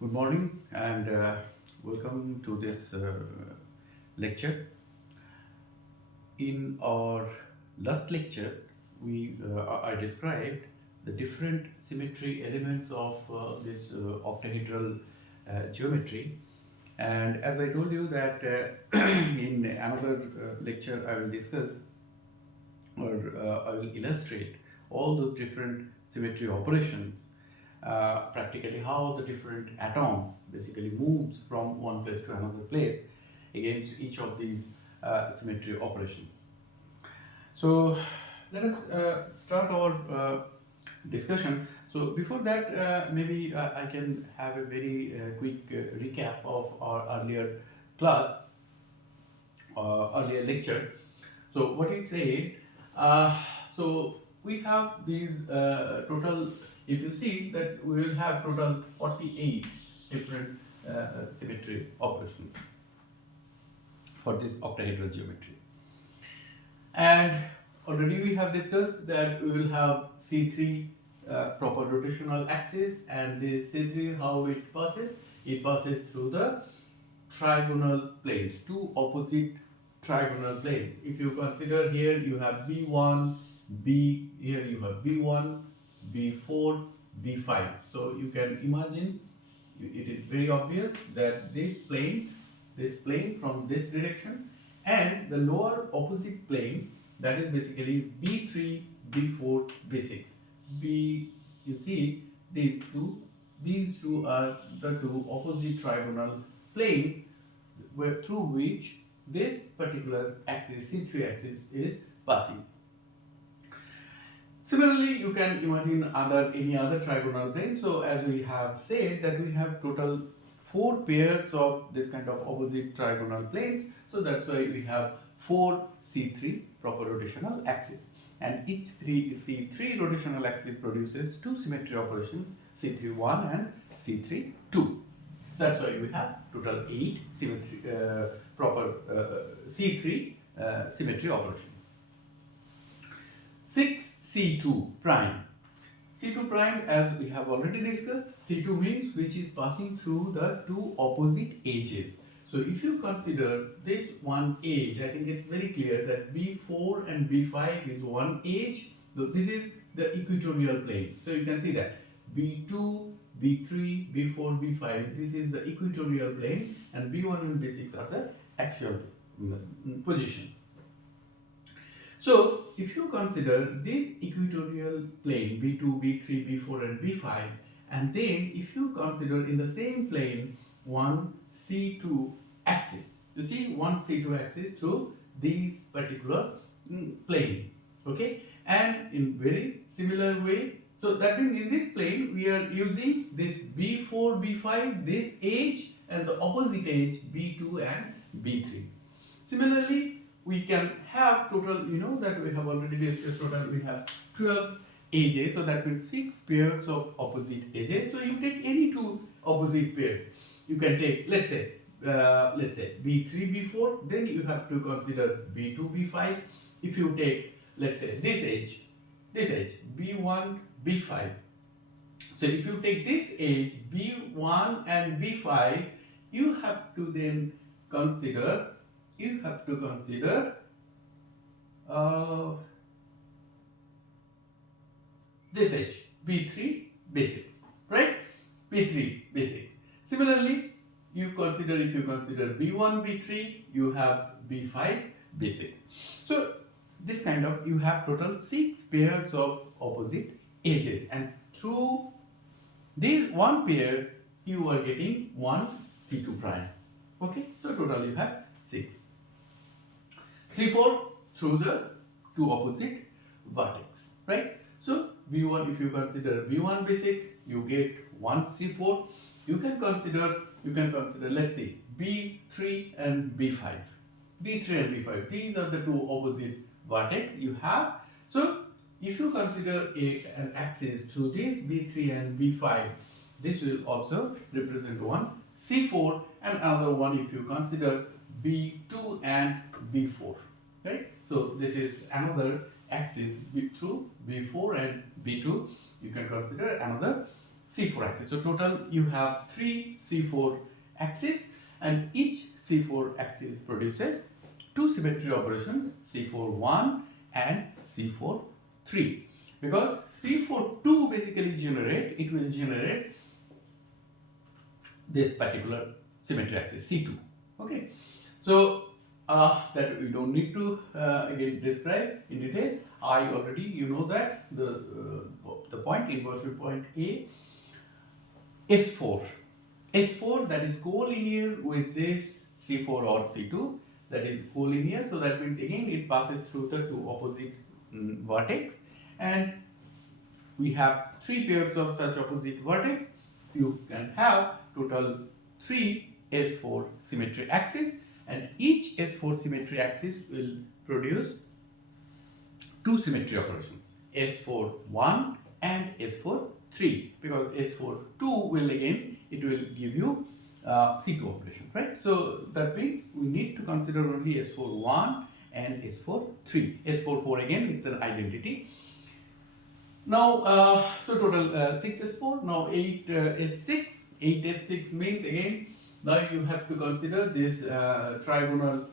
Good morning and welcome to this lecture. In our last lecture, I described the different symmetry elements of this octahedral geometry, and as I told you that in another lecture I will discuss or I will illustrate all those different symmetry operations, practically how the different atoms basically moves from one place to another place against each of these symmetry operations. So let us start our discussion. So before that, maybe I can have a very quick recap of our earlier class, earlier lecture. So what it said, so we have these total, if you see that we will have total 48 different symmetry operations for this octahedral geometry. And already we have discussed that we will have C3 proper rotational axis, and this C3 how it passes? It passes through the trigonal planes, two opposite trigonal planes. If you consider here you have B1, here you have B1, B4, B5. So you can imagine, it is very obvious that this plane from this direction, and the lower opposite plane, that is basically B3, B4, B6. You see these two are the two opposite trigonal planes through which this particular axis, C3 axis, is passing. Similarly, you can imagine any other trigonal plane. So as we have said that we have total 4 pairs of this kind of opposite trigonal planes. So that's why we have 4 C3 proper rotational axes. And each C3 rotational axis produces 2 symmetry operations, C3-1 and C3-2. That's why we have total 8 symmetry proper C3 symmetry operations. 6 C2 prime. C2 prime, as we have already discussed, C2 means which is passing through the two opposite edges. So if you consider this one edge, I think it's very clear that B4 and B5 is one edge. So this is the equatorial plane. So you can see that B2, B3, B4, B5, this is the equatorial plane, and B1 and B6 are the axial positions. So if you consider this equatorial plane B2, B3, B4 and B5, and then if you consider in the same plane one C2 axis, you see one C2 axis through this particular plane, okay, and in very similar way. So that means in this plane we are using this B4, B5, this edge, and the opposite edge B2 and B3. Similarly, we can have total, that we have already discussed, total we have 12 edges, so that means 6 pairs of opposite edges. So you take any two opposite pairs. You can take, let's say B3, B4, then you have to consider B2, B5. If you take, let's say this edge, B1, B5. So if you take this edge, B1 and B5, you have to then consider this edge, B3, B6, right? B3, B6. Similarly, if you consider B1, B3, you have B5, B6. So this kind of, you have total 6 pairs of opposite edges, and through this one pair you are getting one C2 prime. Okay, so total you have 6. C4 through the two opposite vertex, right? So B1, if you consider B1, B6, you get one C4. You can consider, let's say B3 and B5. B3 and B5, these are the two opposite vertex you have. So if you consider an axis through this B3 and B5, this will also represent one C4, and another one if you consider B2 and B4, right? So this is another axis through B4 and B2. You can consider another C4 axis. So total you have 3 C4 axis, and each C4 axis produces two symmetry operations, C4-1 and C4-3. Because C4-2 basically it will generate this particular symmetry axis C2. Okay, so that we don't need to again describe in detail. I already, you know that the point, inversion point A, S4. S4, that is collinear with this C4 or C2, that is collinear. So that means again it passes through the two opposite vertex, and we have three pairs of such opposite vertex. You can have total 3 S4 symmetry axis, and each S4 symmetry axis will produce two symmetry operations, S4-1 and S4-3, because S4-2 will again, it will give you C2 operation, right? So that means we need to consider only S4-1 and S4-3. S4-4 again, it's an identity. Now, so total 6 S4, now 8 S6. 8 S6 means again, now you have to consider this trigonal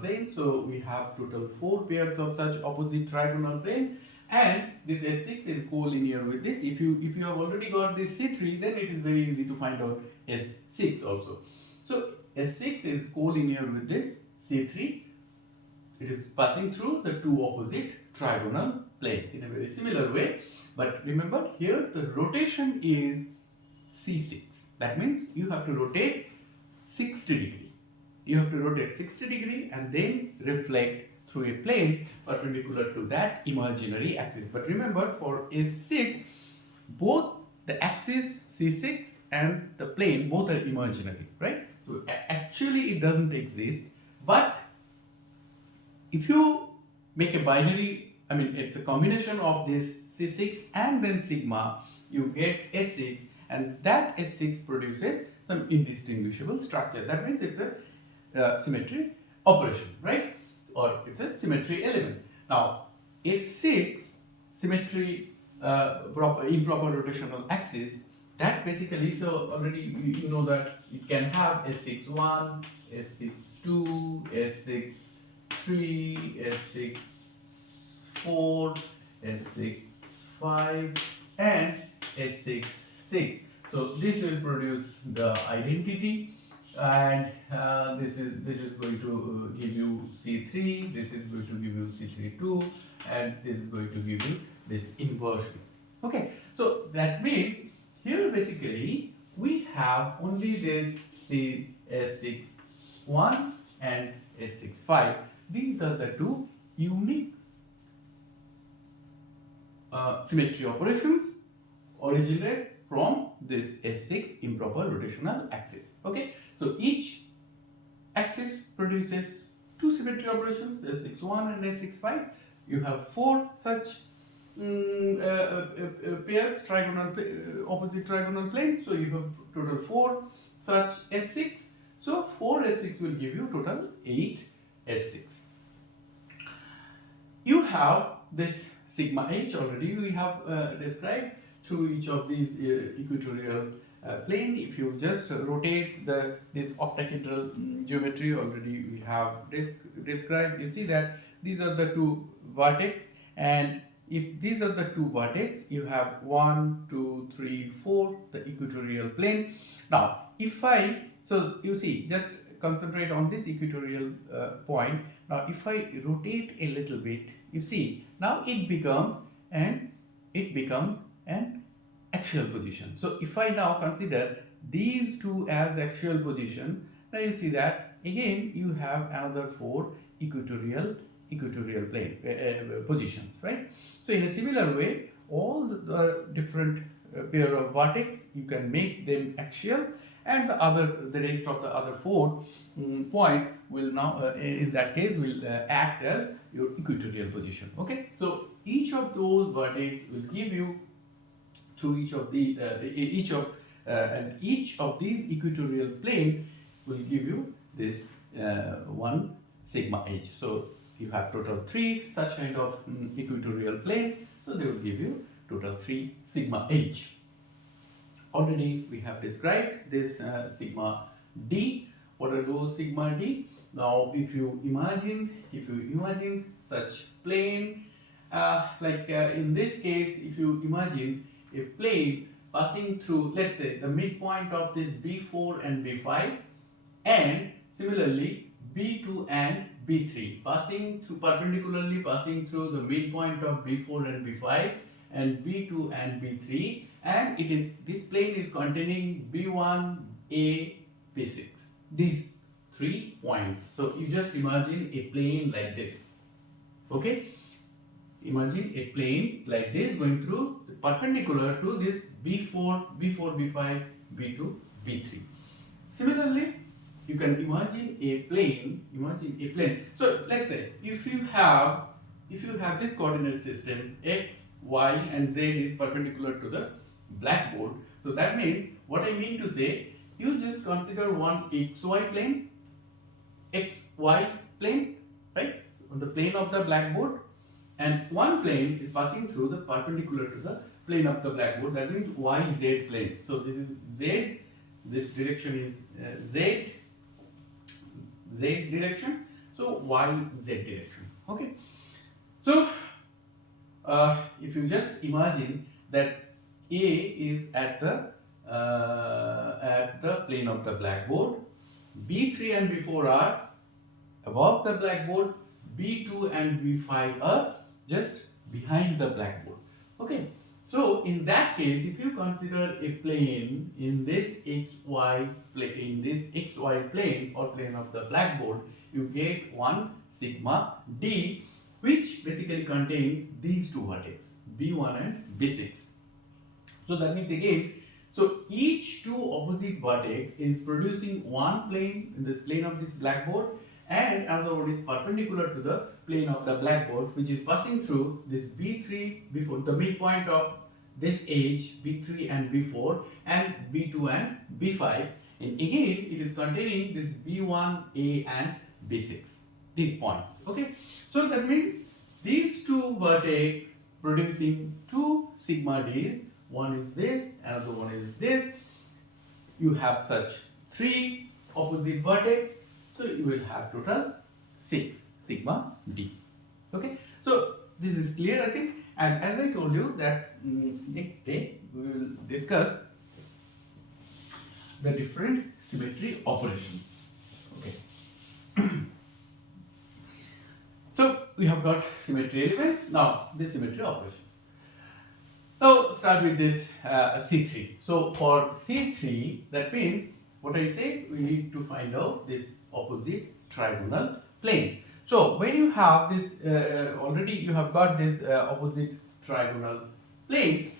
plane. So we have total 4 pairs of such opposite trigonal plane, and this S6 is collinear with this. If you have already got this C3, then it is very easy to find out S6 also. So S6 is collinear with this C3. It is passing through the two opposite trigonal planes in a very similar way. But remember, here the rotation is C6. That means you have to rotate 60 degree. You have to rotate 60 degree and then reflect through a plane perpendicular to that imaginary axis. But remember, for S6, both the axis C6 and the plane both are imaginary, right? So actually it doesn't exist. But if you make a binary, I mean it's a combination of this C6 and then sigma, you get S6, and that S6 produces some indistinguishable structure. That means it's a symmetry operation, right? Or it's a symmetry element. Now, S6 symmetry improper rotational axis, that basically, so already you know that it can have S6-1, S6-2, S6-3, S6-4, S6-5 and S6-6. So this will produce the identity, and this is going to give you C3, this is going to give you C3-2, and this is going to give you this inversion. Okay, so that means here basically we have only this S6-1 and S6-5. These are the two unique symmetry operations originates from this S6 improper rotational axis. Okay, so each axis produces two symmetry operations, S6-1 and S6-5. You have 4 such pairs, opposite trigonal plane. So you have total 4 such S6. So 4 S6 will give you total 8 S6. You have this sigma h already we have described through each of these equatorial plane. If you just rotate this octahedral geometry, already we have described, you see that these are the two vertex, and if these are the two vertex, you have 1, 2, 3, 4, the equatorial plane. Now, if so you see, just concentrate on this equatorial point. Now, if I rotate a little bit, you see, now it becomes an axial position. So if I now consider these two as axial position, now you see that again you have another 4 equatorial plane positions, right? So in a similar way, all the different pair of vertex, you can make them axial, and the rest of the other 4 point will now in that case will act as your equatorial position. Okay, so each of those vertex will give you through each of these equatorial plane will give you this one sigma h. So you have total 3 such kind of equatorial plane, so they will give you total 3 sigma h. Already we have described this sigma d. What are those sigma d? Now if you imagine such plane, in this case, if you imagine a plane passing through, let's say, the midpoint of this b4 and b5, and similarly b2 and b3 passing through perpendicularly passing through the midpoint of b4 and b5 and b2 and b3, and this plane is containing b1, a, b6, these 3 points. So you just imagine a plane like this. Okay, imagine a plane like this going through perpendicular to this b4, b5, b2, b3. Similarly, you can imagine a plane. So let's say if you have this coordinate system, x, y, and z is perpendicular to the blackboard. So that means, what I mean to say, you just consider one xy plane, right, on the plane of the blackboard, and one plane is passing through the perpendicular to the plane of the blackboard. That means yz plane. So this is z, this direction is z direction, so yz direction. Okay, so if you just imagine that a is at the plane of the blackboard, b3 and b4 are above the blackboard, b2 and b5 are just behind the blackboard. Okay, so in that case, if you consider a plane in this xy plane or plane of the blackboard, you get one sigma d, which basically contains these two vertices, b1 and b6. So that means, again, so each two opposite vertex is producing one plane in this plane of this blackboard, and another one is perpendicular to the plane of the blackboard, which is passing through this b3, before the midpoint of this edge, b3 and b4, and b2 and b5, and again it is containing this b1, a, and b6, these points. Okay, so that means these two vertex producing two sigma d's, one is this, another one is this. You have such 3 opposite vertex, so you will have total 6 sigma d. Okay, so this is clear, I think. And as I told you that next day we will discuss the different symmetry operations. Okay. So we have got symmetry elements. Now the symmetry operations. Now start with this C3. So for C3, that means, what I say, we need to find out this opposite trigonal plane. So when you have this, already you have got this opposite trigonal planes.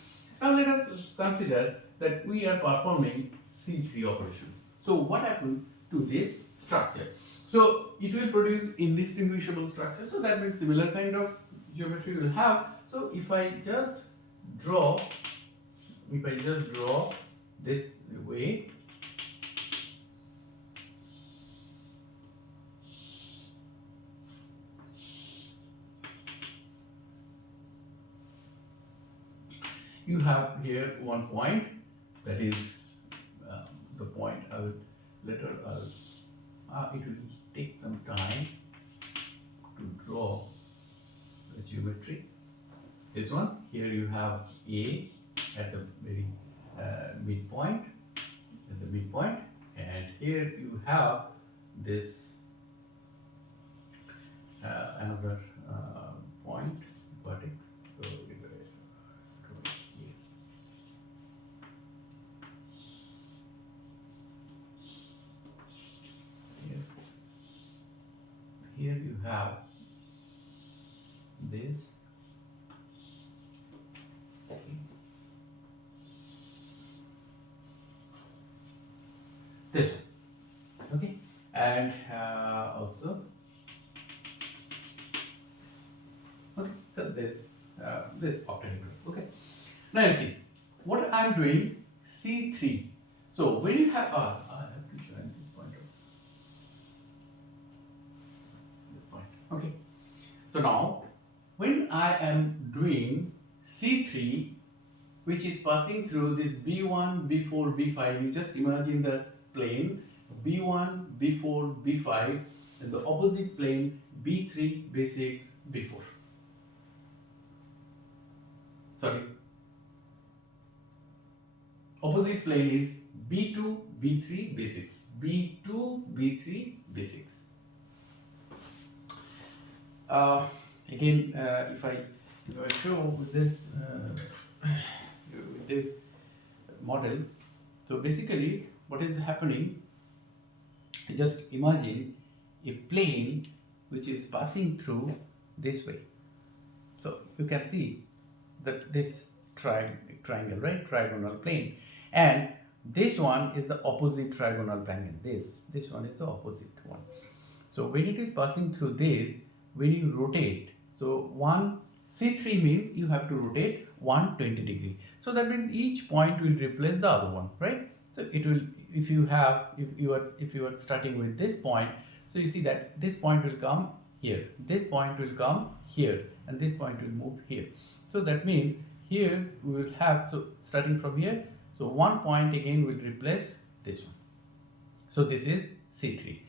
Now let us consider that we are performing C3 operations. So what happens to this structure? So it will produce indistinguishable structure. So that means similar kind of geometry will have. So if I just draw this way, you have here one point, that is the point I will later it will take some time to draw the geometry. This one, here you have A at the very midpoint, and here you have this another point, vertex. So we will draw here. Here you have this. This one, okay, and also this. Okay, so this octahedral. Okay, now you see what I am doing. C3. So when you have I have to join this point also. This point. Okay. So now when I am doing C3, which is passing through this B1, B4, B5. You just imagine the plane B1, B4, B5, and the opposite plane B3, B6, B4. Sorry. Opposite plane is B2, B3, B6. B2, B3, B6. Again, if I show with this model, so basically what is happening, just imagine a plane which is passing through this way. So you can see that this triangle, right, trigonal plane, and this one is the opposite trigonal triangle. This one is the opposite one. So when it is passing through this, when you rotate, so one C3 means you have to rotate 120 degree. So that means each point will replace the other one, right? So it will, if you are starting with this point, so you see that this point will come here, this point will come here, and this point will move here. So that means here we will have, so starting from here, so one point again will replace this one. So this is C3.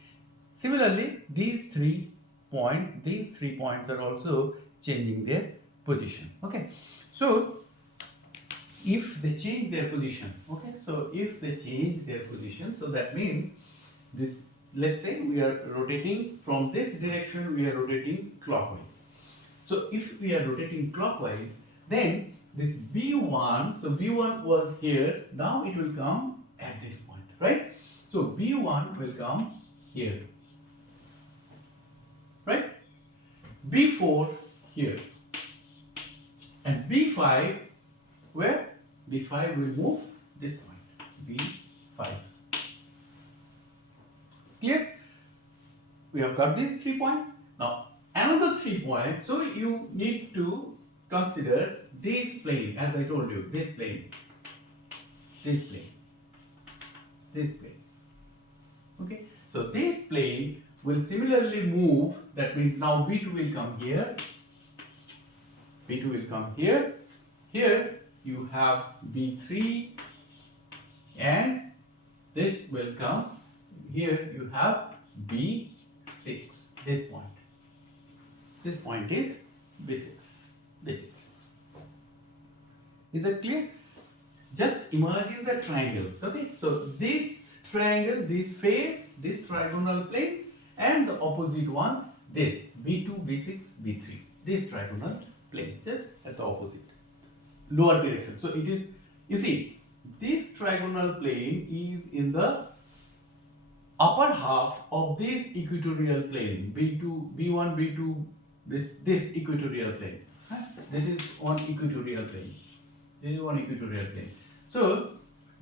Similarly, these three points are also changing their position. Okay, so if they change their position, okay, so if they change their position, so that means this, let's say we are rotating from this direction, we are rotating clockwise. So if we are rotating clockwise, then this B1, so B1 was here, now it will come at this point, right? So B1 will come here, right? B4 here, and B5, where? B5 will move this point, B5. Clear? We have got these 3 points. Now another 3 points, so you need to consider this plane, as I told you, this plane, this plane, this plane. Okay, so this plane will similarly move, that means now B2 will come here, B2 will come here, here you have B3, and this will come, here you have B6, this point is B6. Is that clear? Just imagine the triangles, okay? So this triangle, this face, this trigonal plane, and the opposite one, this B2, B6, B3, this trigonal plane, just at the opposite, lower direction. So it is, you see, this trigonal plane is in the upper half of this equatorial plane, B2, B1, B2, this equatorial plane. This is one equatorial plane. This is one equatorial plane. So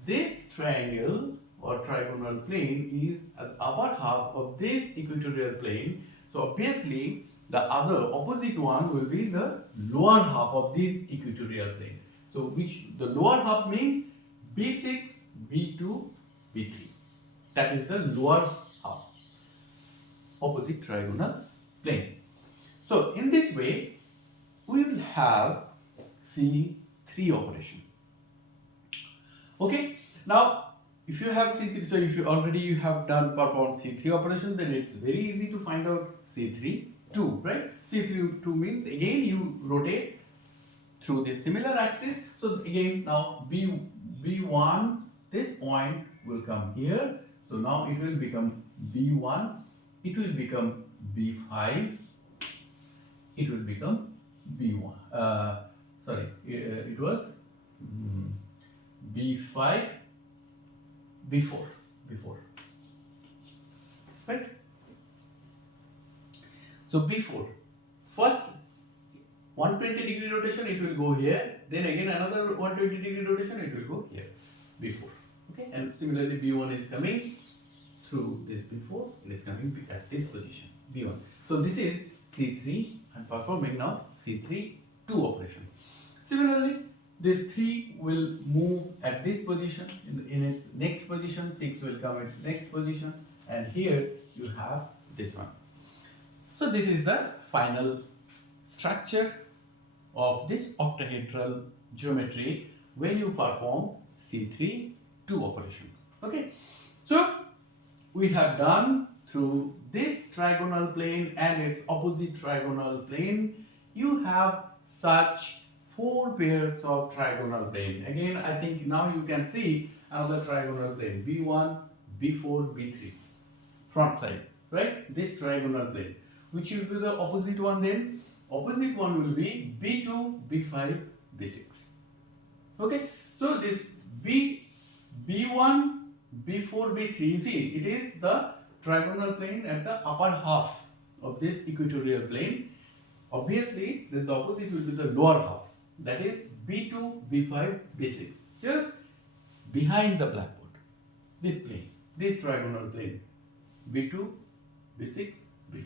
this triangle or trigonal plane is at the upper half of this equatorial plane. So obviously the other opposite one will be the lower half of this equatorial plane. So which the lower half means B6, B2, B3. That is the lower half, opposite trigonal plane. So in this way, we will have C3 operation. Okay. Now, if you have C3, so if you already have performed C3 operation, then it's very easy to find out C3 2, right? C3 2 means again you rotate through this similar axis. So again now B1, this point will come here. So now it will become B1, it will become B5, it will become B1. It was B5, B4, right? So B4, first 120 degree rotation, it will go here, then again another 120 degree rotation, it will go here, B4. Okay, and similarly B1 is coming through this B4, it is coming at this position, B1. So this is C3 and performing now C3 2 operation. Similarly, this 3 will move at this position, in its next position, 6 will come its next position, and here you have this one. So this is the final structure of this octahedral geometry when you perform C3 2 operation. Okay, so we have done through this trigonal plane and its opposite trigonal plane. You have such 4 pairs of trigonal plane. Again, I think now you can see another trigonal plane, B1, B4, B3, front side, right? This trigonal plane. Which will be the opposite one then? Opposite one will be B2, B5, B6. Okay, so this B1, B4, B3, you see, it is the trigonal plane at the upper half of this equatorial plane. Obviously, then the opposite will be the lower half, that is B2, B5, B6, just behind the blackboard. This plane, this trigonal plane, B2, B6, B5.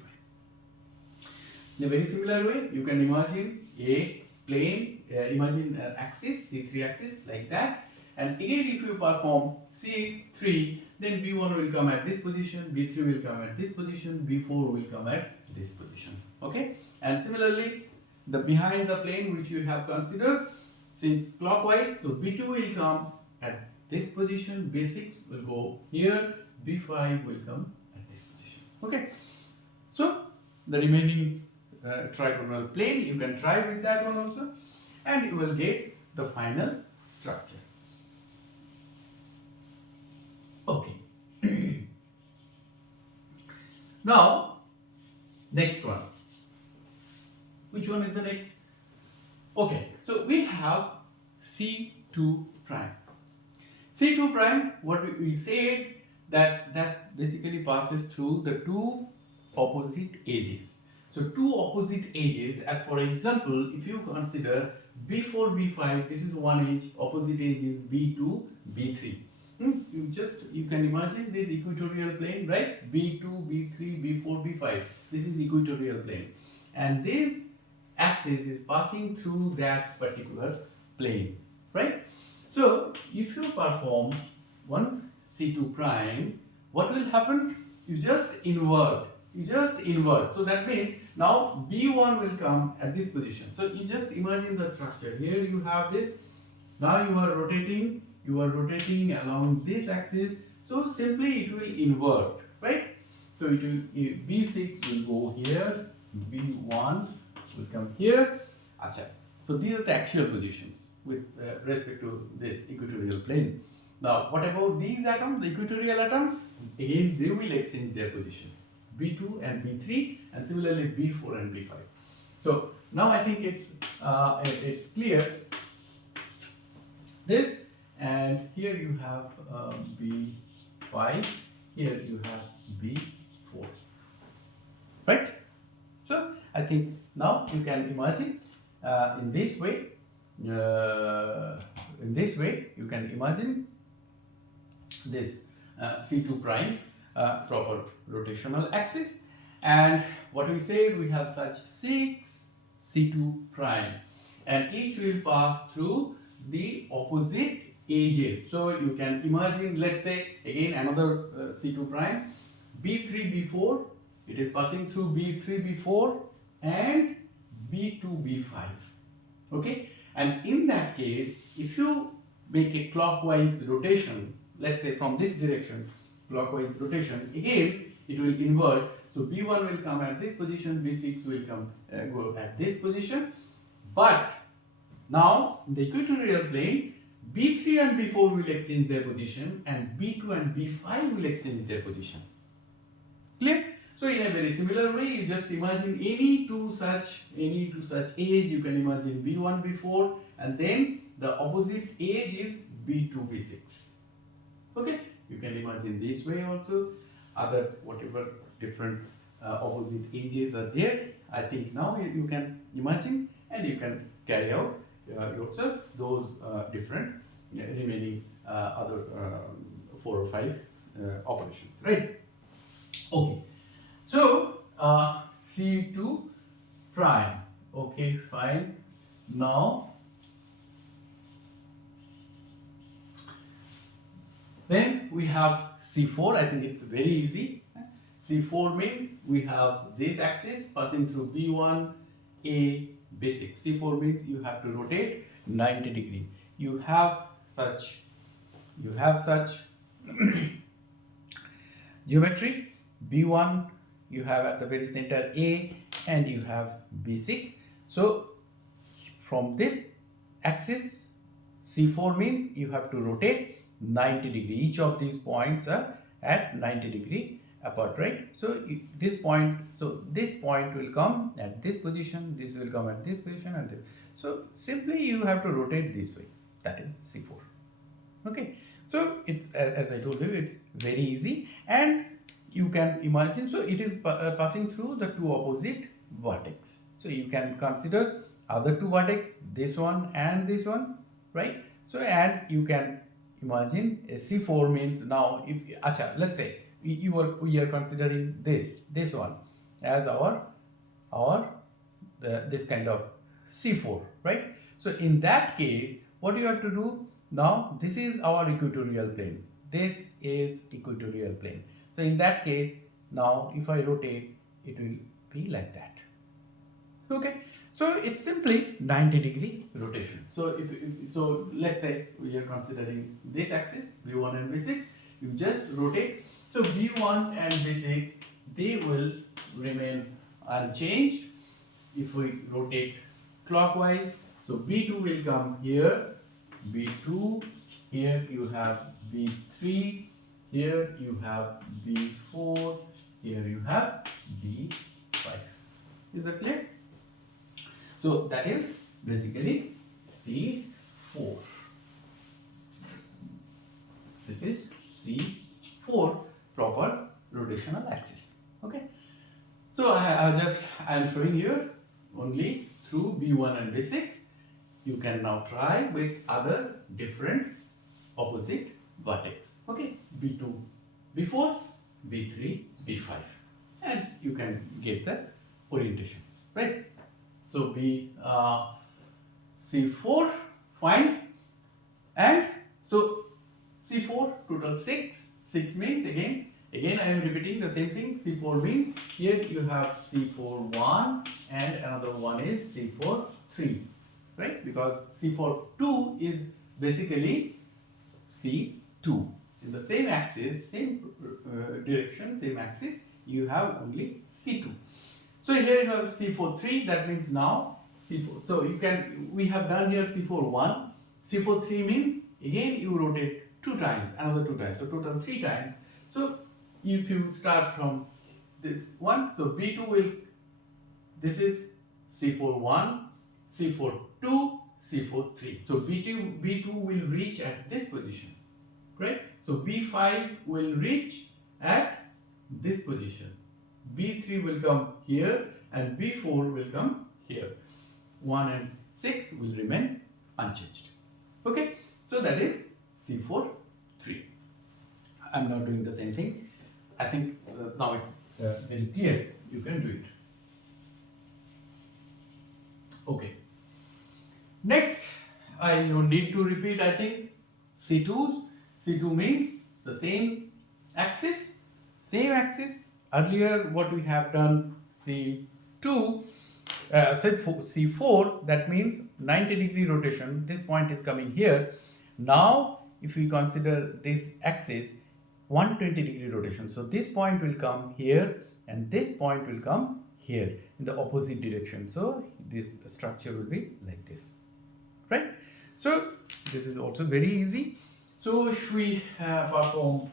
In a very similar way, you can imagine a plane, imagine an axis, C3 axis like that. And again, if you perform C3, then B1 will come at this position, B3 will come at this position, B4 will come at this position. Okay? And similarly, the behind the plane which you have considered, since clockwise, so B2 will come at this position, B6 will go here, B5 will come at this position. Okay? So, the remaining trigonal plane, you can try with that one also, and you will get the final structure. Okay. Now, next one. Which one is the next? Okay, so we have C2 prime. C2 prime, what we said, that basically passes through the 2 opposite edges. So 2 opposite edges, as for example, if you consider B4, B5, this is one edge, opposite edge is B2, B3. You can imagine this equatorial plane, right? B2, B3, B4, B5. This is equatorial plane. And this axis is passing through that particular plane, right? So, if you perform one C2 prime, what will happen? You just invert. So that means now B1 will come at this position. So you just imagine the structure. Here you have this. Now you are rotating along this axis. So simply it will invert, right? So it will, B6 will go here, B1 will come here. Achha. So these are the actual positions with respect to this equatorial plane. Now what about these atoms, the equatorial atoms? Again they will exchange their position. B2 and B3, and similarly B4 and B5. So now I think it's clear. This, and here you have B5, here you have B4, right? So I think now you can imagine in this way you can imagine this C2 prime proper rotational axis, and what we said, we have such 6 C2 prime, and each will pass through the opposite edges. So you can imagine, let's say again another C2 prime, B3 B4, it is passing through B3 B4 and B2 B5. Okay, and in that case, if you make a clockwise rotation, let's say from this direction, clockwise rotation, again it will invert. So B1 will come at this position, B6 will come go at this position, but now in the equatorial plane, B3 and B4 will exchange their position, and B2 and B5 will exchange their position. Clear? So in a very similar way, you just imagine any two such edge. You can imagine B1, B4, and then the opposite edge is B2, B6. Okay, you can imagine this way also. Other whatever different opposite edges are there. I think now you can imagine and you can carry out yourself those different remaining other 4 or 5 operations, right? Okay, so C2 prime. Okay, fine. Now then we have C4. I think it's very easy. C4 means we have this axis passing through B1, A, B6. C4 means you have to rotate 90 degree. you have such geometry. B1 you have at the very center A, and you have B6. So from this axis, C4 means you have to rotate 90 degree. Each of these points are at 90 degree apart, right? So this point will come at this position, this will come at this position, and this. So simply you have to rotate this way. That is C4. Okay. So it's, as I told you, it's very easy, and you can imagine. So it is passing through the two opposite vertex. So you can consider other two vertex, this one and this one, right? So, and you can imagine a C4 means, now if let's say we are considering this one as this kind of C4, right? So in that case, what you have to do now, this is our equatorial plane. This is equatorial plane. So in that case, now if I rotate, it will be like that. Okay. So it's simply 90 degree rotation. So so let's say we are considering this axis, B1 and B6, you just rotate. So B1 and B6, they will remain unchanged if we rotate clockwise. So B2 will come here, B2, here you have B3, here you have B4, here you have B5. Is that clear? So that is basically C4. This is C4 proper rotational axis. Okay. So I am showing you only through B1 and B6. You can now try with other different opposite vertex. Okay. B2, B4, B3, B5, and you can get the orientations, right? So C4, fine, and so C4 total 6. 6 means again I am repeating the same thing. C4 means here you have C4 1 and another one is C4 3, right? Because C4 2 is basically C2. In the same axis, same direction, same axis, you have only C2. So here you have C4 3, that means now C4. So we have done here C4 1. C4 3 means again you rotate 2 times, another 2 times. So total 3 times. So if you start from this one, so B2 will, this is C4 1, C4 2, C4 3. So B2 will reach at this position, right? So B5 will reach at this position. B3 will come here and B4 will come here. 1 and 6 will remain unchanged. Okay, so that is C4 3. I'm not doing the same thing. I think now it's very clear. You can do it. Okay. Next, I don't need to repeat. I think C2. C2 means the same axis. Earlier, what we have done, C4, that means 90 degree rotation. This point is coming here. Now, if we consider this axis, 120 degree rotation. So this point will come here and this point will come here in the opposite direction. So this structure will be like this, right? So this is also very easy. So if we perform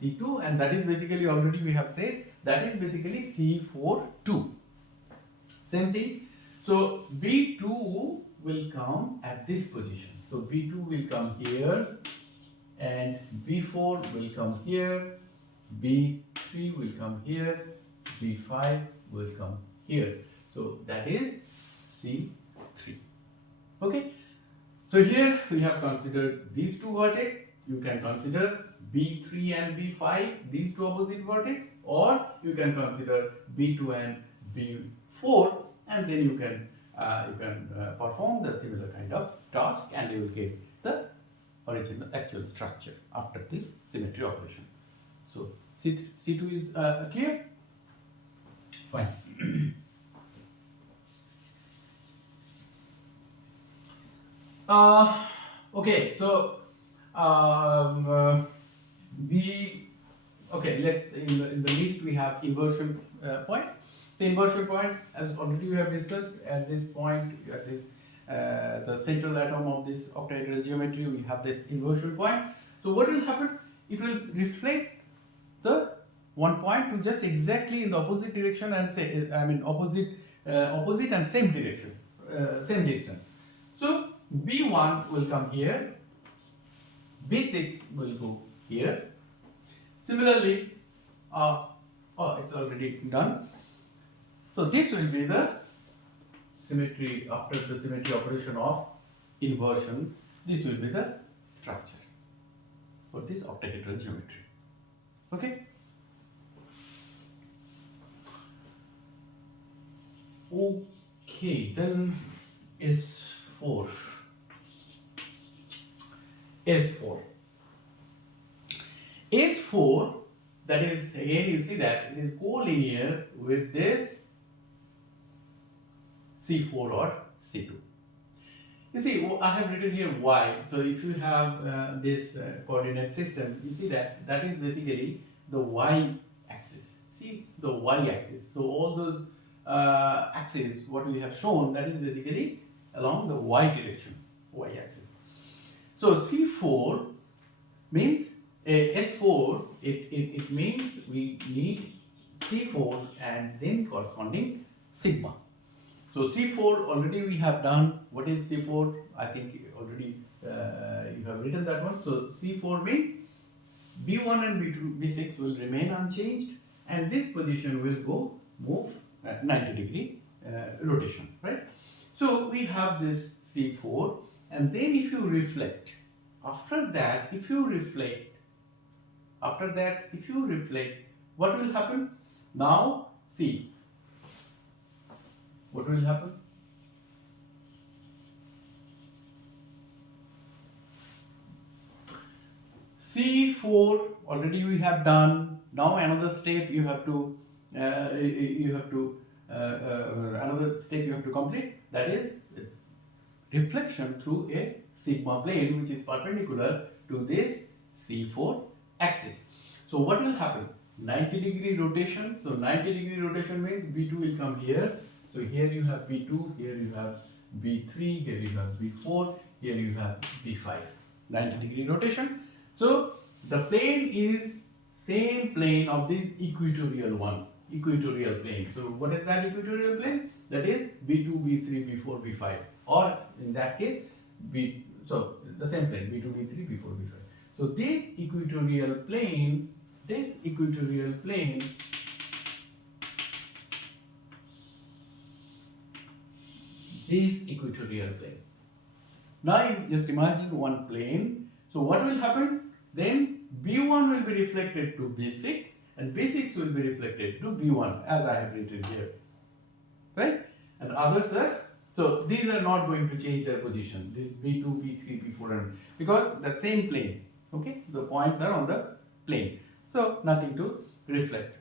C2, and that is basically, already we have said, that is basically C4-2. Same thing. So B2 will come at this position. So B2 will come here and B4 will come here, B3 will come here, B5 will come here. So that is C3. Okay. So here we have considered these two vertex. You can consider B3 and B5, these two opposite vertex, or you can consider B2 and B4, and then you can perform the similar kind of task, and you will get the original actual structure after this symmetry operation. So C2 is clear? Fine. Okay, so um, uh, we okay. Let's in the list we have inversion point. So inversion point, as already we have discussed, at this point, at this the central atom of this octahedral geometry, we have this inversion point. So what will happen? It will reflect the one point to just exactly in the opposite direction and say, I mean opposite and same direction, same distance. So B1 will come here, B6 will go here. Similarly, oh, it's already done. So this will be the symmetry after the symmetry operation of inversion. This will be the structure for this octahedral geometry. Okay. Okay, then S4. S4. S4, that is, again you see that it is collinear with this C4 or C2. You see, I have written here Y. So if you have this coordinate system, you see that that is basically the Y axis. See, the Y axis. So all those axes, what we have shown, that is basically along the Y direction, Y axis. So C4 means S4, it means we need C4 and then corresponding sigma. So C4 already we have done. What is C4? I think already you have written that one. So C4 means B1 and B2, B6 will remain unchanged and this position will go move 90 degree rotation, right? So we have this C4 and then if you reflect, after that if you reflect, what will happen? Now see, what will happen? C4 already we have done. Now another step you have to another step you have to complete, that is reflection through a sigma plane which is perpendicular to this C4 axis. So what will happen? 90 degree rotation. So 90 degree rotation means B2 will come here. So here you have B2, here you have B3, here you have B4, here you have B5. 90 degree rotation. So the plane is same plane of this equatorial one, equatorial plane. So what is that equatorial plane? That is B2, B3, B4, B5, or in that case so the same plane B2, B3, B4, B5. So this equatorial plane Now you just imagine one plane. So what will happen? Then B1 will be reflected to B6 and B6 will be reflected to B1 as I have written here. Right? And others are, so these are not going to change their position. This B2, B3, B4 and because that same plane. Okay? The points are on the plane. So nothing to reflect.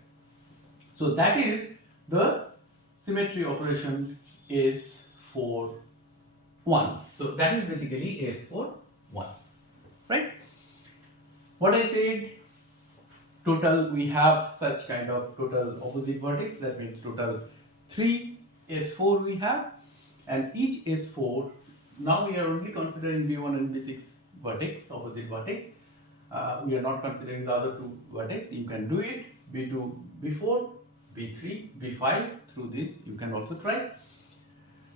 So that is the symmetry operation is for 1. So that is basically S for 1. Right? What I said, total we have such kind of total opposite vertex, that means total 3 S4 we have, and each S4, now we are only considering B1 and B6 vertex, opposite vertex. We are not considering the other two vertex. You can do it, B2, B4, B3, B5, through this you can also try.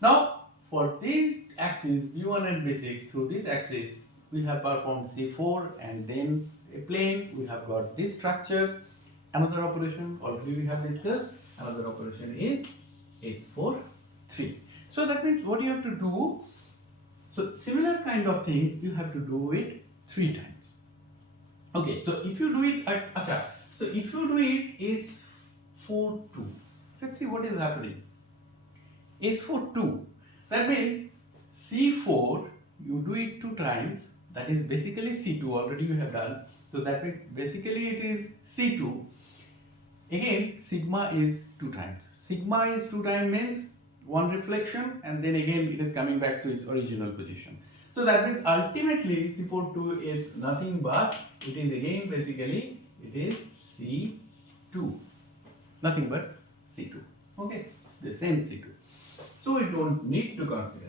Now for these axes B1 and B6, through this axis we have performed C4 and then a plane, we have got this structure. Another operation already we have discussed, another operation is S4, 3. So that means what you have to do, so similar kind of things you have to do it 3 times. Okay, so if you do it so if you do it S4, 2, let's see what is happening. S4, 2, that means C4 you do it 2 times, that is basically C2 already you have done. So that means basically it is C2. Again sigma is 2 times. Sigma is 2 times means one reflection and then again it is coming back to its original position. So that means ultimately C42 is nothing but, it is again basically, it is C2. Nothing but C2. Okay, the same C2. So we don't need to consider.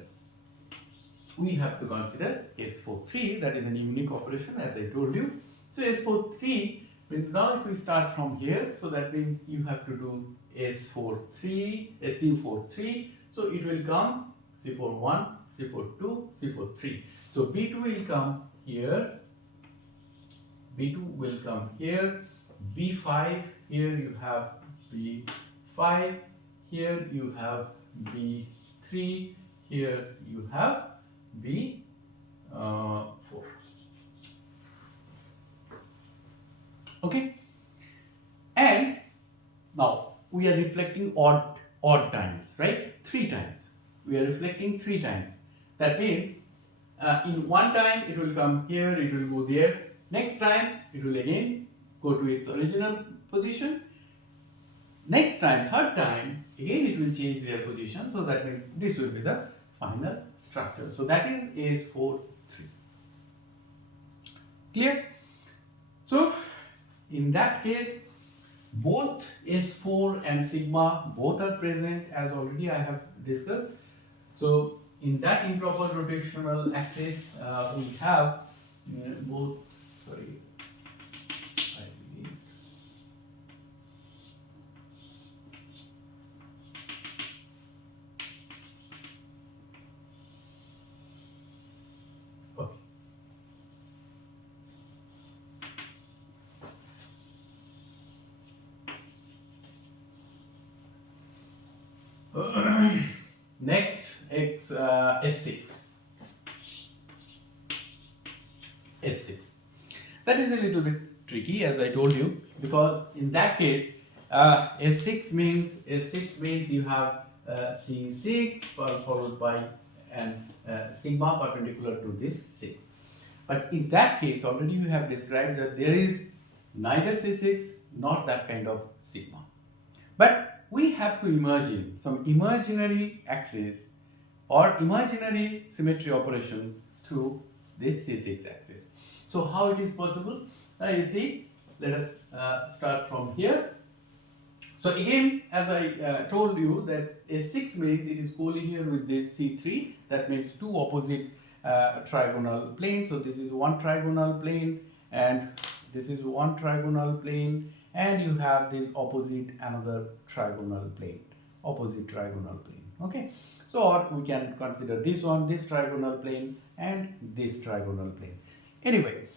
We have to consider S43, that is a unique operation as I told you. So S43 means now if we start from here, so that means you have to do S43, SC43. So it will come C41, C42, C43. So B2 will come here, B2 will come here, B5, here you have B5, here you have B3, here you have B4. Okay, and now we are reflecting odd times, right? 3 times. We are reflecting 3 times. That means in one time it will come here, it will go there. Next time it will again go to its original position. Next time, third time, again it will change their position. So that means this will be the final structure. So that is S43. Clear? So in that case, both S4 and sigma both are present, as already I have discussed. So in that improper rotational axis, we have both, sorry, I released. Okay. Next, S6. S6. That is a little bit tricky, as I told you, because in that case, S6 means you have C6 followed by an sigma perpendicular to this 6. But in that case, already you have described that there is neither C6 nor that kind of sigma. But we have to imagine some imaginary axis or imaginary symmetry operations through this C6 axis. So how it is possible? Now you see, let us start from here. So again, as I told you that S6 means it is collinear with this C3. That means two opposite trigonal planes. So this is one trigonal plane and this is one trigonal plane, and you have this opposite another trigonal plane, opposite trigonal plane. Okay, so or we can consider this one, this trigonal plane, and this trigonal plane. Anyway,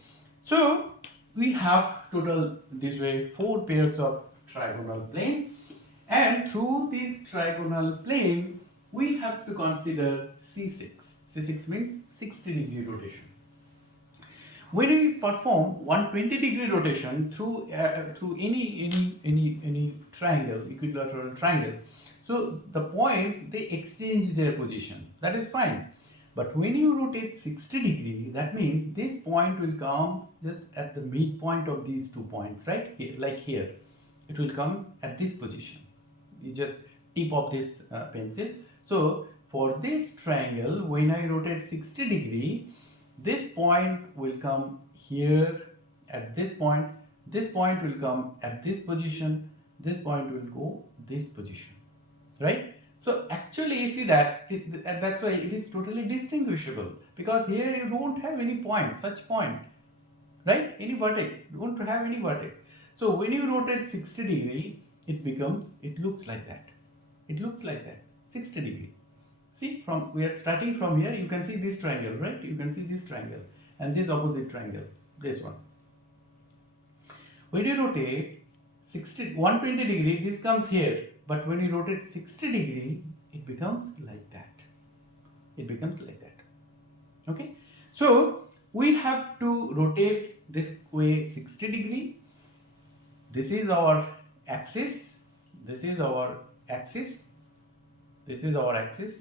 so we have total this way 4 pairs of trigonal plane, and through this trigonal plane we have to consider C6. C6 means 60-degree rotation. When we perform 120-degree rotation through any triangle, equilateral triangle, so the points they exchange their position. That is fine. But when you rotate 60 degree, that means this point will come just at the midpoint of these 2 points, right? Here, like here, it will come at this position. You just tip of this pencil. So for this triangle, when I rotate 60 degree, this point will come here at this point will come at this position, this point will go this position, right? So actually you see that that's why it is totally distinguishable, because here you don't have any point, such point, right? Any vertex, you don't have any vertex. So when you rotate 60 degree, it looks like that. It looks like that, 60 degree. See, we are starting from here, you can see this triangle, right? You can see this triangle and this opposite triangle, this one. When you rotate 120 degree, this comes here, but when you rotate 60 degree, it becomes like that. It becomes like that. Okay? So we have to rotate this way 60 degree. This is our axis. This is our axis. This is our axis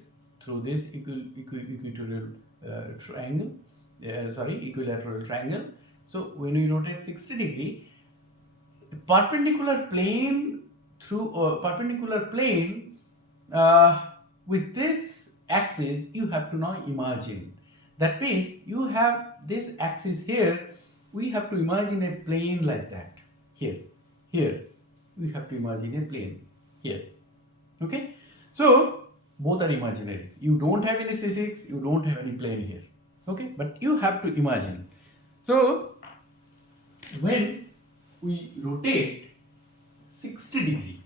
through this equilateral triangle. Equilateral triangle. So when we rotate 60 degree, perpendicular plane through perpendicular plane with this axis, you have to now imagine That means you have this axis here, we have to imagine a plane like that. Here, we have to imagine a plane here. Okay, so both are imaginary. You don't have any C6, you don't have any plane here. Okay, but you have to imagine. So when we rotate 60 degree,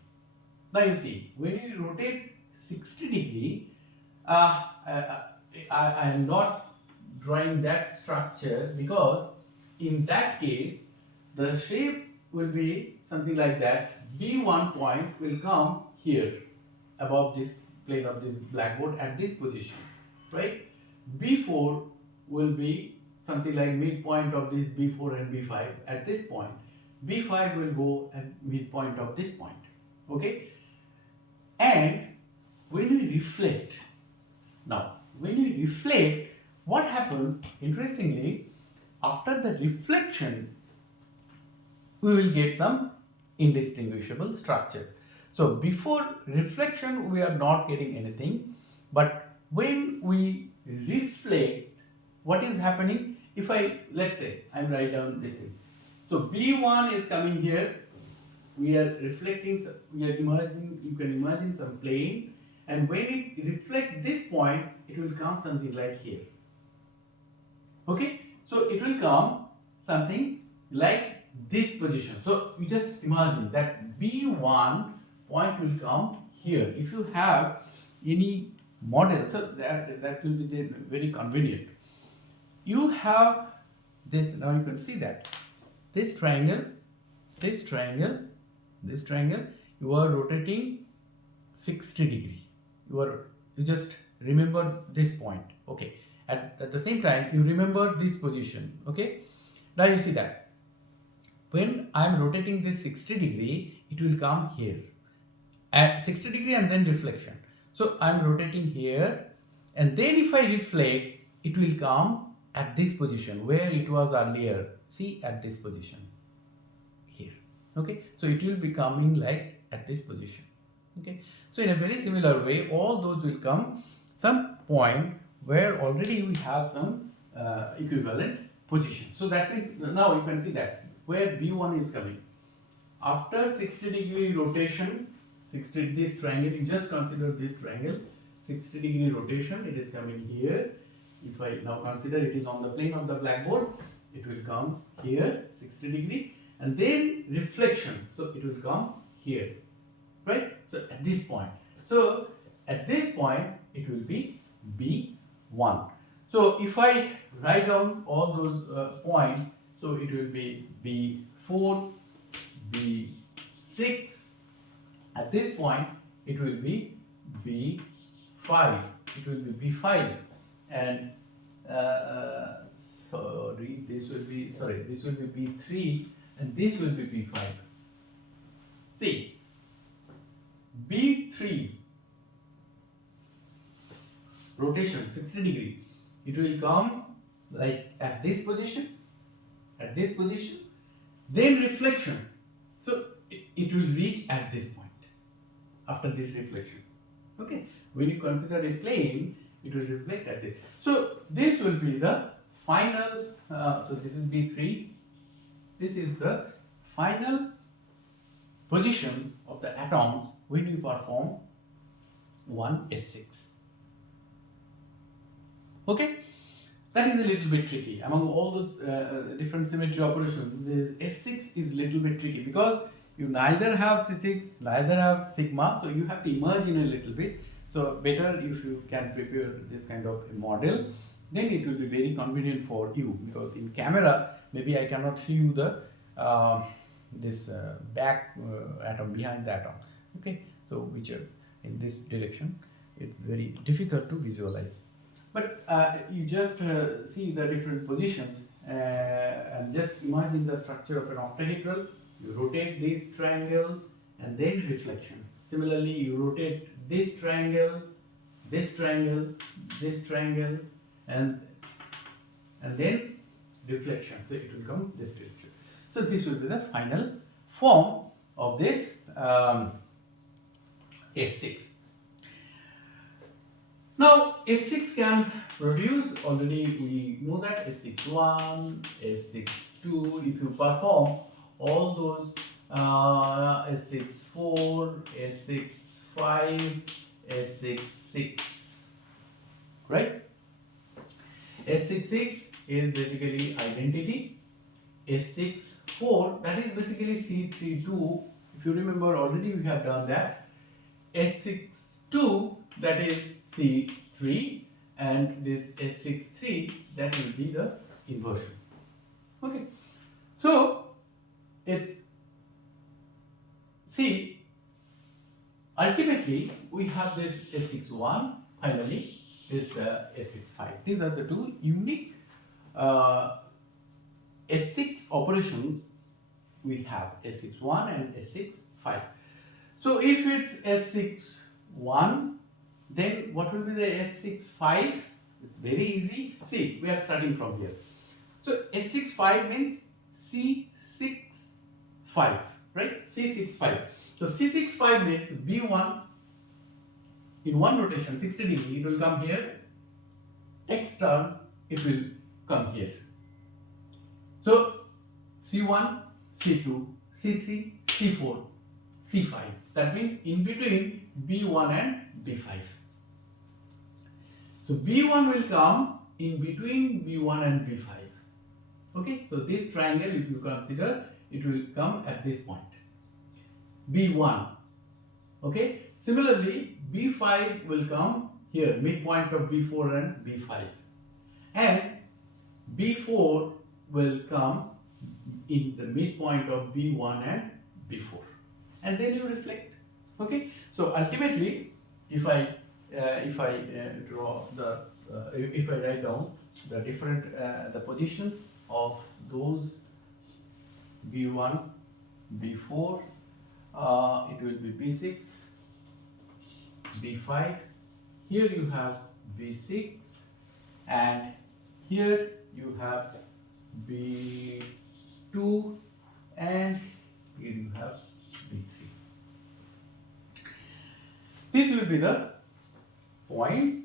now you see, when you rotate 60 degree, I am not drawing that structure, because in that case the shape will be something like that. B1 point will come here above this plane of this blackboard at this position, right? B4 will be something like midpoint of this B4 and B5 at this point. B5 will go at midpoint of this point, okay? And when we reflect, now when we reflect, what happens, interestingly, after the reflection we will get some indistinguishable structure. So before reflection we are not getting anything, but when we reflect, what is happening? If I, let's say I write down this thing, so B1 is coming here, we are reflecting, we are imagining, you can imagine some plane, and when it reflects this point, it will come something like here. Okay, so it will come something like this position. So you just imagine that B1 point will come here. If you have any model, so that will be then very convenient. You have this, now you can see that this triangle, this triangle, this triangle, you are rotating 60 degree. You just remember this point, okay? At the same time, you remember this position, okay? Now you see that when I am rotating this 60 degree, it will come here at 60 degree and then reflection. So I am rotating here, and then if I reflect, it will come at this position where it was earlier. See, at this position here, okay? So it will be coming like at this position, okay? So in a very similar way, all those will come some point where already we have some equivalent position. So that means now you can see that where B1 is coming. After 60 degree rotation, 60, this triangle, you just consider this triangle, 60 degree rotation, it is coming here. If I now consider it is on the plane of the blackboard, it will come here 60 degree, and then reflection, so it will come here, right? So at this point, so at this point it will be B1. So if I write down all those points, so it will be B4, B6. At this point it will be B5. It will be B5, and this will be B3, and this will be B5. See, B3 rotation 60 degree, it will come like at this position, then reflection, so it will reach at this point after this reflection, okay? When you consider a plane, it will reflect at this. So this will be the final, so this is B3, this is the final positions of the atoms when we perform 1s6. Okay, that is a little bit tricky. Among all those different symmetry operations, this S6 is a little bit tricky because you neither have C6, neither have sigma, so you have to imagine a little bit. So better if you can prepare this kind of a model, then it will be very convenient for you, because in camera maybe I cannot show you the this back atom behind the atom, okay? So which are in this direction, it's very difficult to visualize. But you just see the different positions and just imagine the structure of an octahedral. You rotate this triangle and then reflection. Similarly, you rotate this triangle, this triangle, this triangle, and then reflection. So it will come this direction. So this will be the final form of this S6. Now S6 can produce, already we know that S61, S62, if you perform all those S64, S65, S66, right? S66 is basically identity. S64, that is basically C32. If you remember, already we have done that. S62, that is C3, and this S63, that will be the inversion. Okay, so it's, see, ultimately we have this S61, finally this S65. These are the two unique S6 operations we have, S61 and S65. So if it's S61, then what will be the S65? It's very easy. See, we are starting from here. So S65 means C65, right? C65. So C65 means B1 in one rotation, 60 degree, it will come here. Next turn, it will come here. So C1, C2, C3, C4, C5. That means in between B1 and B5. So B1 will come in between B1 and B5. Okay, so this triangle, if you consider, it will come at this point, B1. Okay, similarly, B5 will come here, midpoint of B4 and B5. And B4 will come in the midpoint of B1 and B4. And then you reflect. Okay, so ultimately, if I draw the, if I write down the different the positions of those B1, B4, it will be B6, B5. Here you have B6, and here you have B2, and here you have B3. These will be the points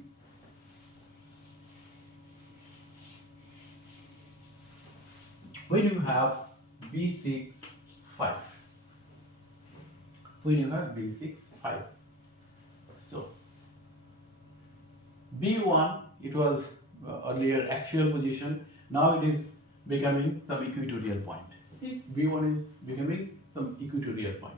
when you have B6, 5. When you have B6, 5. So B1, it was earlier axial position, now it is becoming some equatorial point. See, B1 is becoming some equatorial point.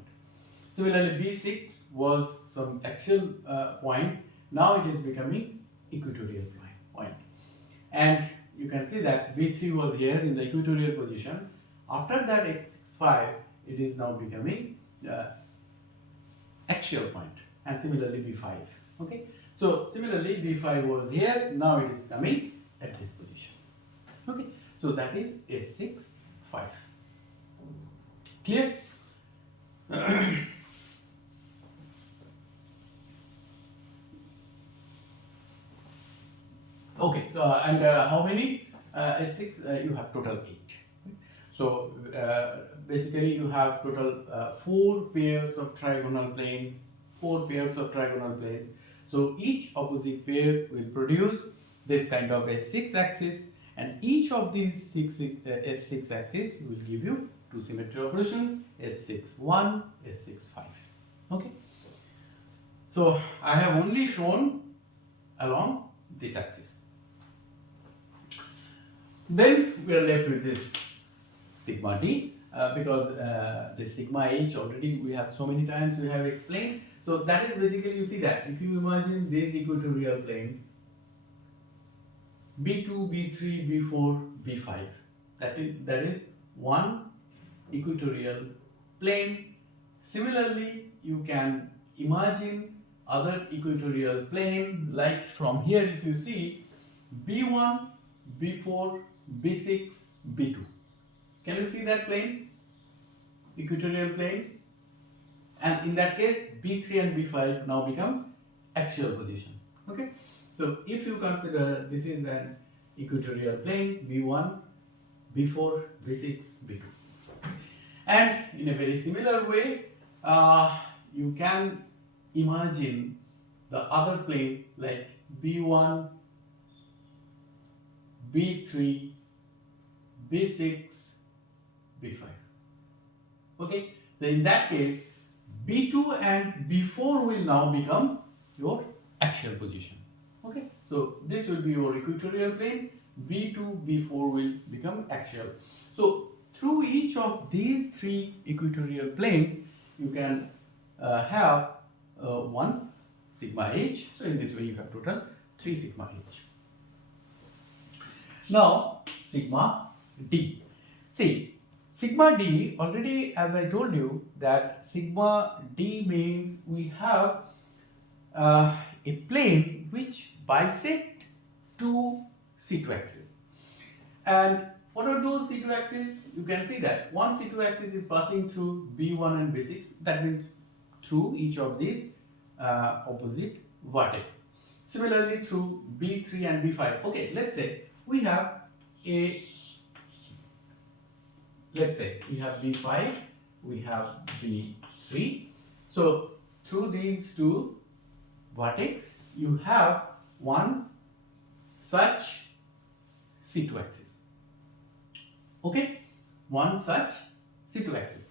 Similarly, B6 was some axial point, now it is becoming equatorial point. And you can see that B3 was here in the equatorial position. After that X5, it is now becoming axial point, and similarly B5. Okay, so similarly B5 was here, now it is coming at this position. Okay, so that is S6, 5. Clear? Okay, and how many S6? You have total 8. So basically you have total 4 pairs of trigonal planes, 4 pairs of trigonal planes. So each opposite pair will produce this kind of S6 axis, and each of these S6 axis will give you 2 symmetry operations, S61, S65. Okay. So I have only shown along this axis. Then we are left with this sigma d, because the sigma h already we have so many times we have explained. So that is basically, you see that if you imagine this equatorial plane, B2, B3, B4, B5, that is one equatorial plane. Similarly, you can imagine other equatorial plane, like from here if you see B1, B4, B6, B2. Can you see that plane? Equatorial plane. And in that case, B3 and B5 now becomes axial position. Okay. So if you consider this is an equatorial plane, B1, B4, B6, B2. And in a very similar way, you can imagine the other plane like B1, B3, B6, B5. Okay, so in that case, B2 and B4 will now become your axial position. Okay, so this will be your equatorial plane, B2, B4 will become axial. So through each of these three equatorial planes, you can have one sigma h. So in this way, you have total 3 sigma h. Now sigma d. See, sigma d, already as I told you that sigma d means we have a plane which bisect two C2 axes. And what are those C2 axes? You can see that one C2 axis is passing through B1 and B6. That means through each of these opposite vertex. Similarly through B3 and B5. Okay, let's say we have B5, we have B3. So through these two vertex, you have one such C2 axis. Okay, one such C2 axis.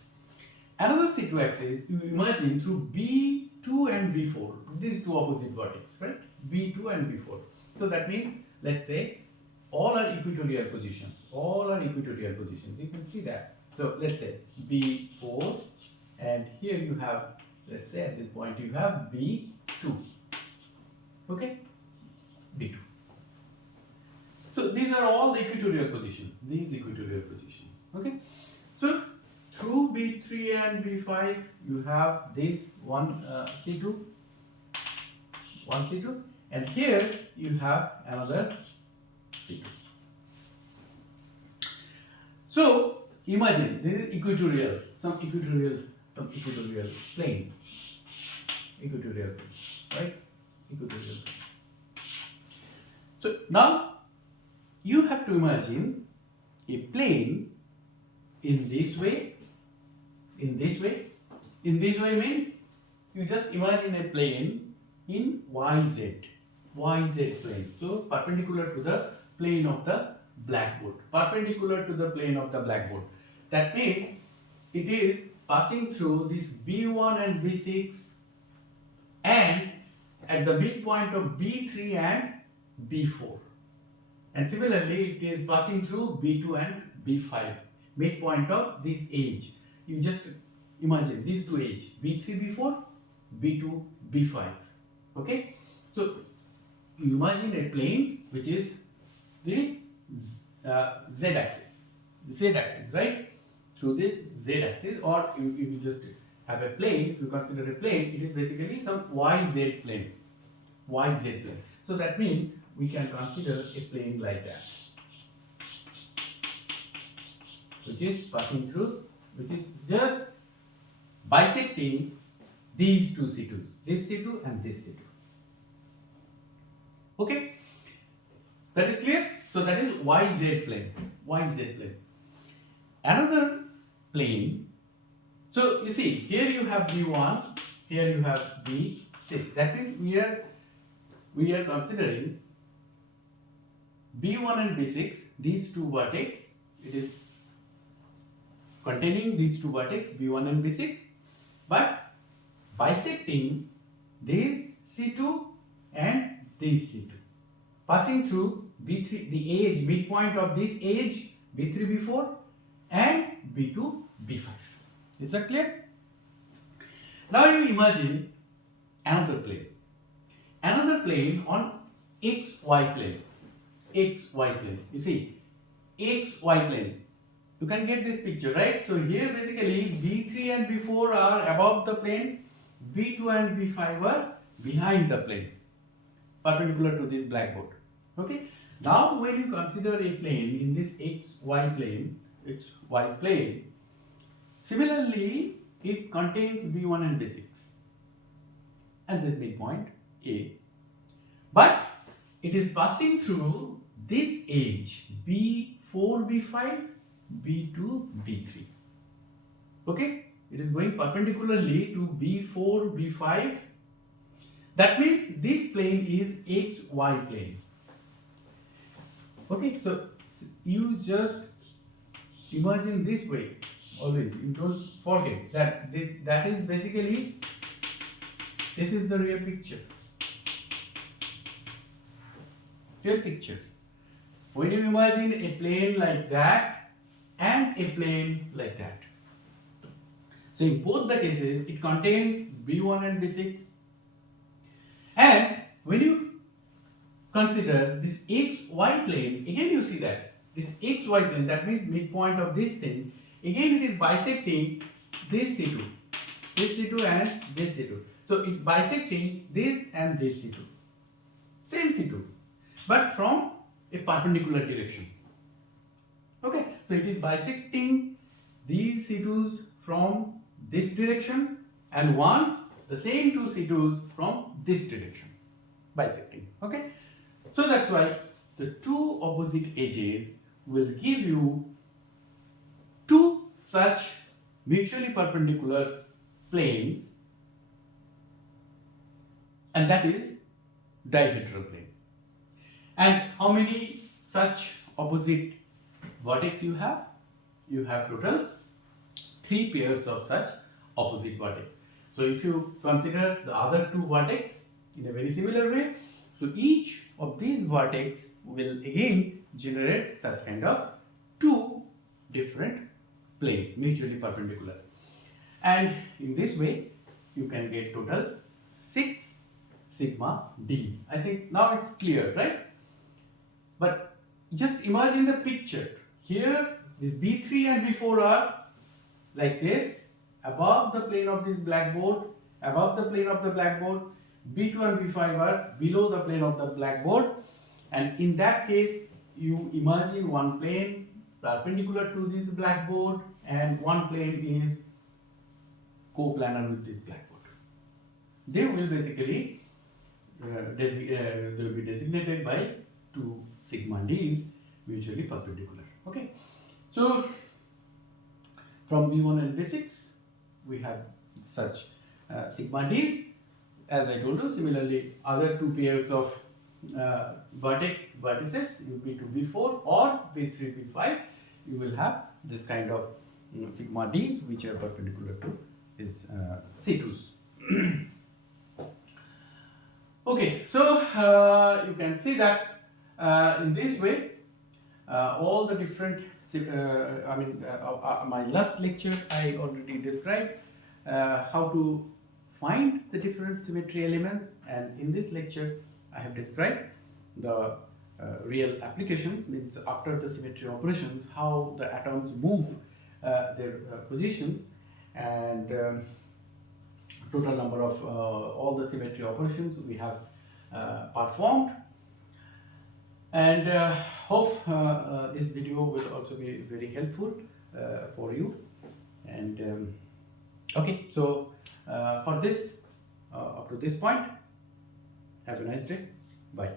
Another C2 axis you imagine through B2 and B4, these two opposite vertex, right? B2 and B4. So that means, let's say, all are equatorial positions. All are equatorial positions. You can see that. So let's say B4, and here you have, let's say at this point you have B2. Okay, B2. So these are all the equatorial positions. These equatorial positions. Okay. So through B3 and B5, you have this one C2, and here you have another C2. So imagine this is equatorial, some equatorial plane, right? Equatorial plane. So now you have to imagine a plane in this way. In this way means you just imagine a plane in YZ plane. So perpendicular to the plane of the blackboard. That means it is passing through this B1 and B6 and at the midpoint of B3 and B4. And similarly, it is passing through B2 and B5, midpoint of this edge. You just imagine these two edges, B3, B4, B2, B5. Okay? So, you imagine a plane which is the z-axis, right? Through this z-axis, or you just have a plane, if you consider a plane, it is basically some YZ plane. So that means we can consider a plane like that, which is passing through, which is just bisecting these two C2s, this C2 and this C2. Okay, that is clear. So that is YZ plane. Another plane. So you see, here you have B1, here you have B6. That means we are considering B1 and B6, these two vertex. It is containing these two vertex B1 and B6, but bisecting this C2 and this C2, passing through B3, the edge, midpoint of this edge, B3, B4 and B2, B5. Is that clear? Now you imagine another plane on XY plane. You see, XY plane. You can get this picture, right? So here basically B3 and B4 are above the plane, B2 and B5 are behind the plane, perpendicular to this blackboard. Okay. Now when you consider a plane in this XY plane, similarly it contains B1 and B6 and this midpoint A, but it is passing through this edge B4, B5, B2, B3. Okay, it is going perpendicularly to B4, B5. That means this plane is XY plane. Okay, so you just imagine this way always. You don't forget that that is basically, this is the real picture. Real picture. When you imagine a plane like that and a plane like that. So in both the cases, it contains B1 and B6. And when you consider this XY plane, again you see that this XY plane, that means midpoint of this thing, again it is bisecting this C2 and this C2. So it's bisecting this and this C2. Same C2, but from a perpendicular direction. Okay, so it is bisecting these C2s from this direction, and once the same two C2s from this direction, bisecting. Okay, so that's why the two opposite edges will give you two such mutually perpendicular planes, and that is dihedral plane. And how many such opposite vertex you have? You have total 3 pairs of such opposite vertex. So if you consider the other two vertex in a very similar way, so each of these vertex will again generate such kind of two different planes, mutually perpendicular. And in this way, you can get total 6 sigma Ds. I think now it's clear, right? But just imagine the picture. Here, this B3 and B4 are like this, above the plane of this blackboard, above the plane of the blackboard. B2 and B5 are below the plane of the blackboard. And in that case, you imagine one plane perpendicular to this blackboard and one plane is coplanar with this blackboard. They will basically they will be designated by 2 sigma Ds, mutually perpendicular. Okay, so from B1 and B6 we have such sigma Ds. As I told you, similarly other 2 pairs of vertices, B2 B4 or B3 B5, you will have this kind of sigma Ds which are perpendicular to these C2s. Okay, so you can see that in this way all the different my last lecture I already described how to find the different symmetry elements, and in this lecture I have described the real applications, means after the symmetry operations how the atoms move their positions, and total number of all the symmetry operations we have performed. And hope this video will also be very helpful for you. And okay, so for this up to this point, have a nice day. Bye.